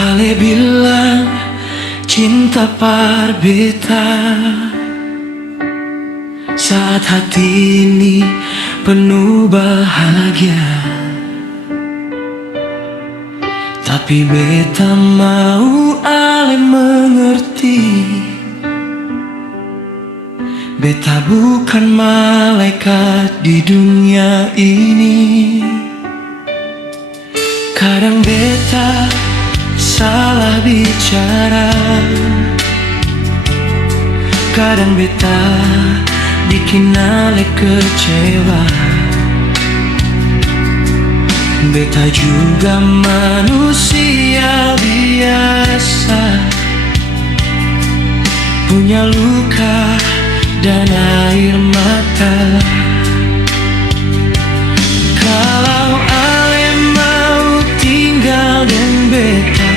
Ale bilang cinta parbeta, saat hati ini penuh bahagia. Tapi beta mau ale mengerti, beta bukan malaikat di dunia ini. Kadang beta salah bicara, kadang beta bikin ale kecewa. Beta juga manusia biasa, punya luka dan air mata. Kalau ale mau tinggal dengan beta,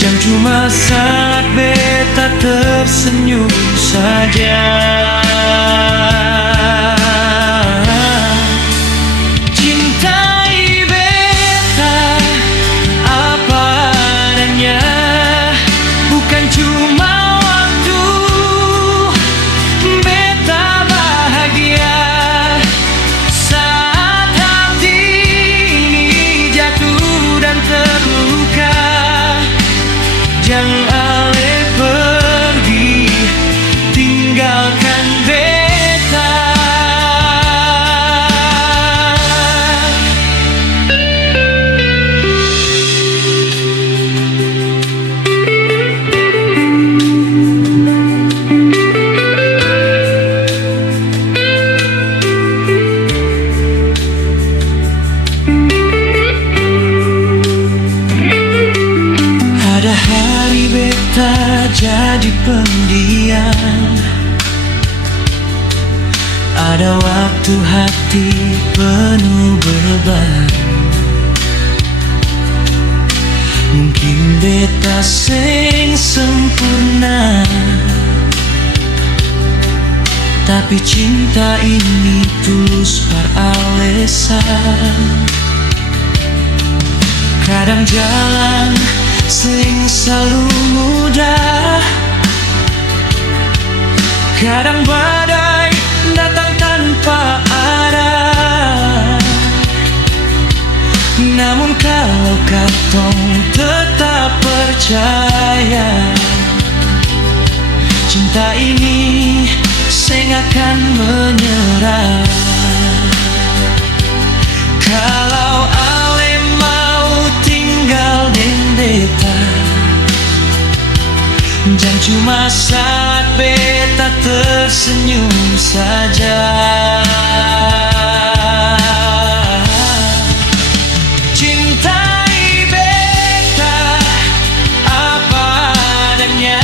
jangan cuma saat beta tersenyum saja. Cintai beta apa adanya, bukan cuma waktu beta bahagia. Saat hati ini jatuh dan terluka, jangan ale pergi, tinggalkan beta. Ada hari beta jadi pendiam, ada waktu hati penuh beban. Mungkin beta sing sempurna, tapi cinta ini tulus par alesan. Kadang jalan sing selalu mudah, kadang badai datang tanpa arah. Namun kalau katong tetap percaya, cinta ini sing akan menyerah. Kalau ale mau tinggal dengan beta, jangan cuma saat beta tersenyum saja. Cintai beta apa adanya,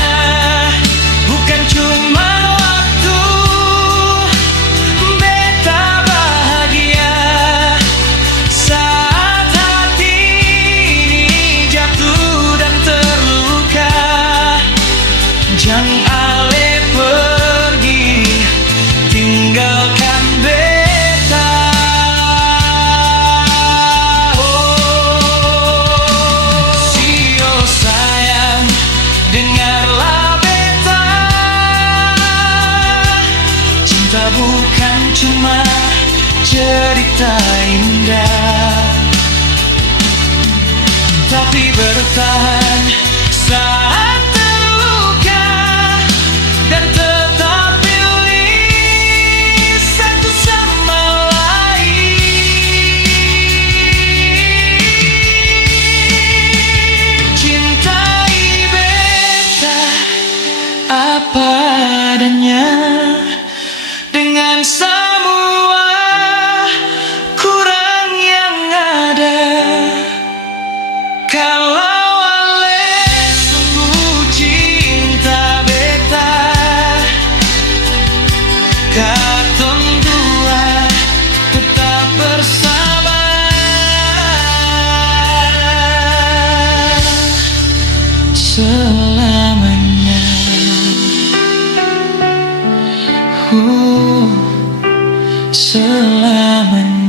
bukan cuma waktu beta bahagia. Saat hati ini jatuh dan terluka, jangan ale pergi, tinggalkan beta. Oh, sio sayang, dengarlah beta. Cinta bukan cuma cerita indah, tapi bertahan saat terluka dan tetap pilih satu sama lain. Cintai beta apa adanya, dengan semua kurang yang ada. Kalau ale sungguh cinta beta, katong dua tetap bersama selamanya. Selamanya.